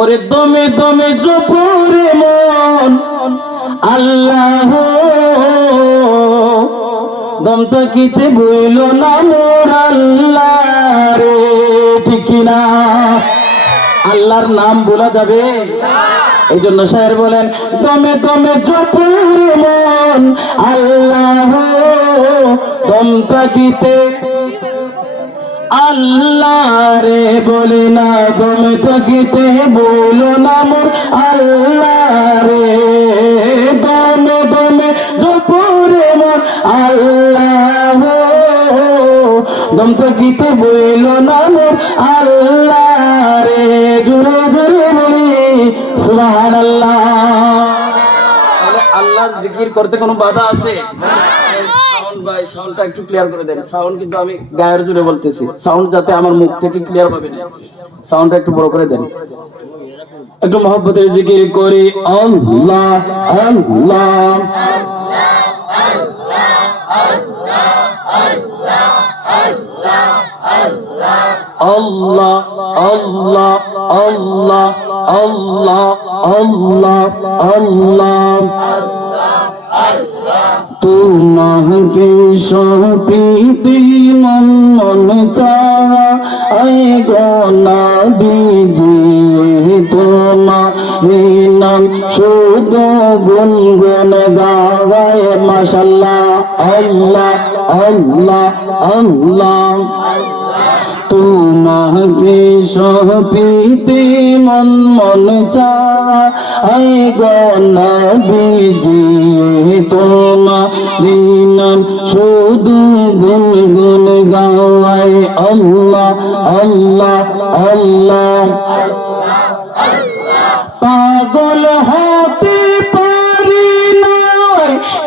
ওরে দমে দমে জপরে মন আল্লাহ, দম থাকিতে বইল না মোর আল্লাহ রে, ঠিক কিনা? আল্লাহর নাম বলা যাবে? এই জন্য শায়ের বলেন, দমে দমে জপরে মন আল্লাহ, দম থাকিতে আল্লাহ রে বলি না, দমে থাকিতে বলো না মোর আল্লাহ রে, দমে দমে জপরে মোর আল্লাহ, দম থাকিতে বইলো না মোর আল্লাহ রে, জোরে জোরে বলি সুবহানাল্লাহ। আল্লাহর জিকির করতে কোনো বাধা আছে? সাউন্ড ভাই, সাউন্ডটা একটু ক্লিয়ার করে দেন। সাউন্ড কিন্তু আমি গায়ের জোরে বলতেছি, সাউন্ড যাতে আমার মুখ থেকে ক্লিয়ার হবে না, সাউন্ডটা একটু বড় করে দেন। একটু মহব্বতের জিকির করি, আল্লাহ আল্লাহ আল্লাহ আল্লাহ আল্লাহ আল্লাহ আল্লাহ আল্লাহ, তোমাকে সপিতে মন মন চাই গো নবীজি, তোমার নাম শুধু গুনগুন গায় মাশাআল্লাহ, আল্লাহ আল্লাহ আল্লাহ, তোমাকে সপিতে মন মন চাই গো নবীজি, তোমার নাম শুধু গুনগুন গায় আল্লাহ আল্লাহ আল্লাহ। পাগল হতে পারি না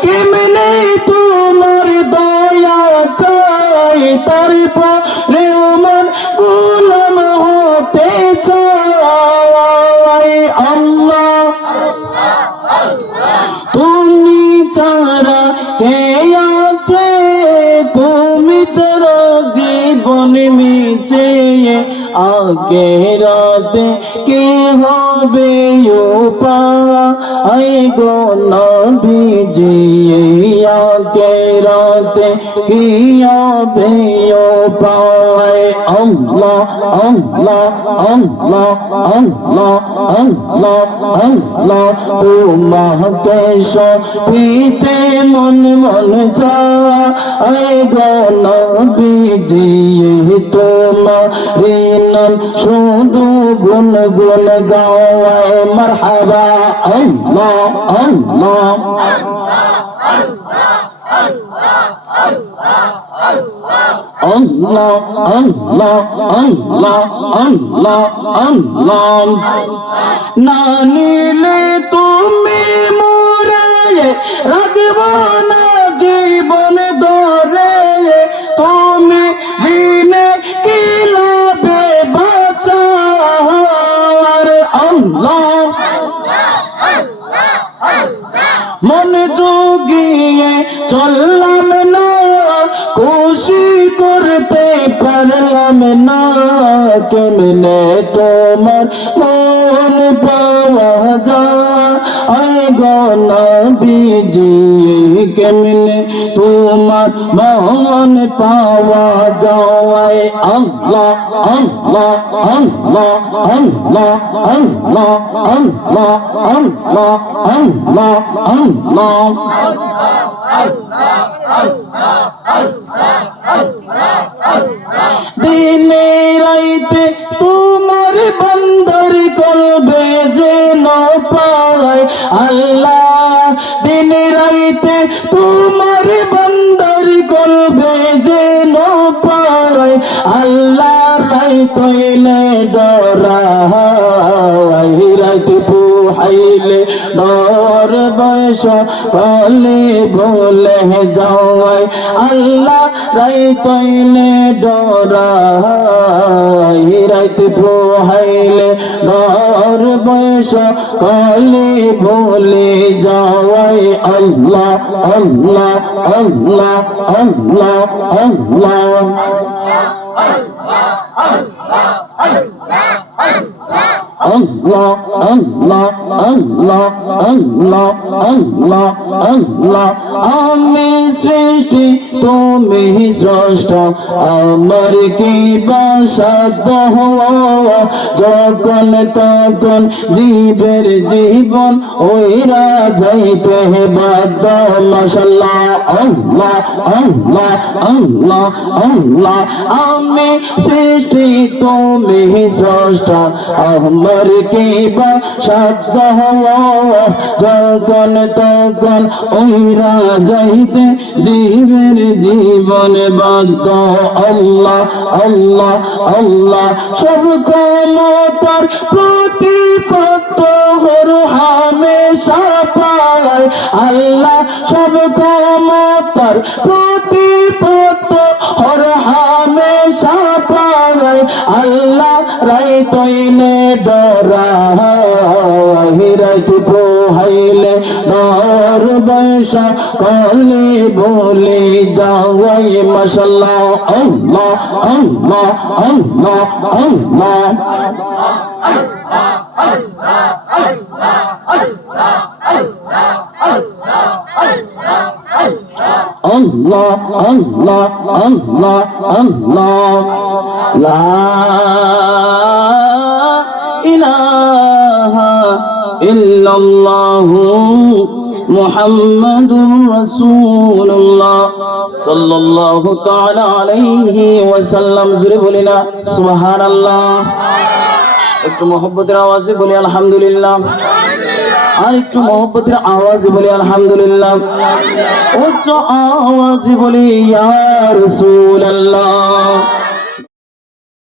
কেমনে তোমার দয়া চাই, তারপরে মন গোলাম হতে চাই আল্লাহ, তুমি ছাড়া কে আছে, তুমি ছাড়া জীবন মিছে, আখেরাতে কি হবে উপায় গো নবীজি, আখেরাতে কি হবে উপায়, আল্লাহ আল্লাহ আল্লাহ আল্লাহ আল্লাহ আল্লাহ, তোমাকে সপিতে মন মন চাই গো নবীজি, তোমার নাম শুধু গুন গুন গায় মারহাবা আল্লাহ আল্লাহ আল্লাহ আল্লাহ আল্লাহ আল্লাহ আল্লাহ, না নিলে তুমি মোরে রাখব না জীবন ধরে, তুমি বিনে কি লাভে বাঁচার আল্লাহ, মন জুগিয়ে চললাম না, খুশি করতে পারলাম না, কেমনে তোমার মন পাওয়া যায় গো নবীজি, কেমনে তোমার মন পাওয়া যায় আল্লাহ আল্লাহ আল্লাহ আল্লাহ আল্লাহ আল্লাহ আল্লাহ আল্লাহ আল্লাহ, দিনে রাইতে তোমার বান্দার কলবে যেন পায় আল্লাহ, দিনে রাইতে তোমার বান্দার কলবে যেন পায় আল্লাহ, রাইতে ডরাই রাইতে পোহাইলে ডর বয়স কলে বলে যাওয়াই আল্লাহ, রাইতে ডরাই রাইতে পোহাইলে ডর বয়স কলে বলে যাওয়াই আল্লাহ আল্লাহ আল্লাহ আল্লাহ আল্লাহ আল্লাহ আল্লাহ আল্লাহ আল্লাহ আল্লাহ আল্লাহ আমি সৃষ্টি তুমি স্রষ্টা আমার কি বাসাদ যখন তখন জীবের জীবন ওইরা যাইতে বাধ্য মাশাআল্লাহ আল্লাহ আল্লাহ আল্লাহ আল্লাহ আমি সৃষ্টি তুমি স্রষ্টা আমার কি বাসাদ যখন তখন ওইরা যাইতে জীবের জীবন বাধ্য আল্লাহ আল্লাহ আল্লাহ সব ক্ষমতার প্রতিপত্ত হর হামেশা পায় আল্লাহ সব ক্ষমতার প্রতিপত্ত হর হামেশা পায় আল্লাহ রাই তৈনে ডরা হিরাইতে পোহাইলে ডর বৈশা কলে বলে যাওয়াই মাশাআল্লাহ আল্লাহ আল্লাহ আল্লাহ আল্লাহ আল্লাহ আল্লাহ আল্লাহ আল্লাহ লা ইলাহা ইল্লাল্লাহু মুহাম্মাদুর রাসূলুল্লাহ সাল্লাল্লাহু তাআলা আলাইহি ওয়াসাল্লাম জুড়ে বলি না সুবহানাল্লাহ একটু মহব্বতের আওয়াজে বলি আলহামদুলিল্লাহ আর একটু মহব্বতের আওয়াজে বলি আলহামদুলিল্লাহ উচ্চ আওয়াজে বলি ইয়া রাসূলুল্লাহ